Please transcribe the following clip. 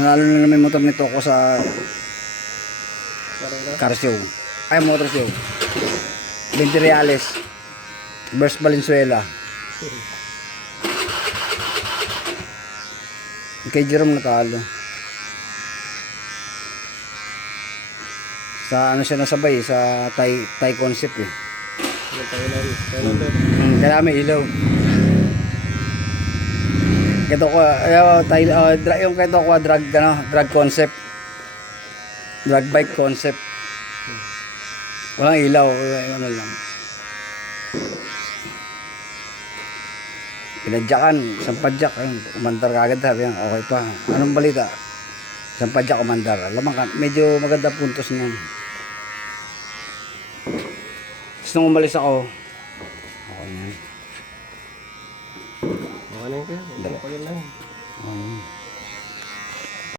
Nanalo na naman yung motor nito ko sa car show. Ay, motor show. 20 reales. Versus Valenzuela. Kay Jerome natalo. Sa ano siya nasabay, sa Thai concept eh. Kaya may ilaw. Kito ko, yung kito ko drag concept. Drag bike concept. Walang ilaw, ano lang. Pinadyakan, isang padyak, umandar kagad sabi yan, okay pa. Anong balita? Isang padyak, umandar. Alam ka, medyo maganda puntos niyan. Tapos nung umalis ako, okay na. Okay na yun. Okay na yun. Okay.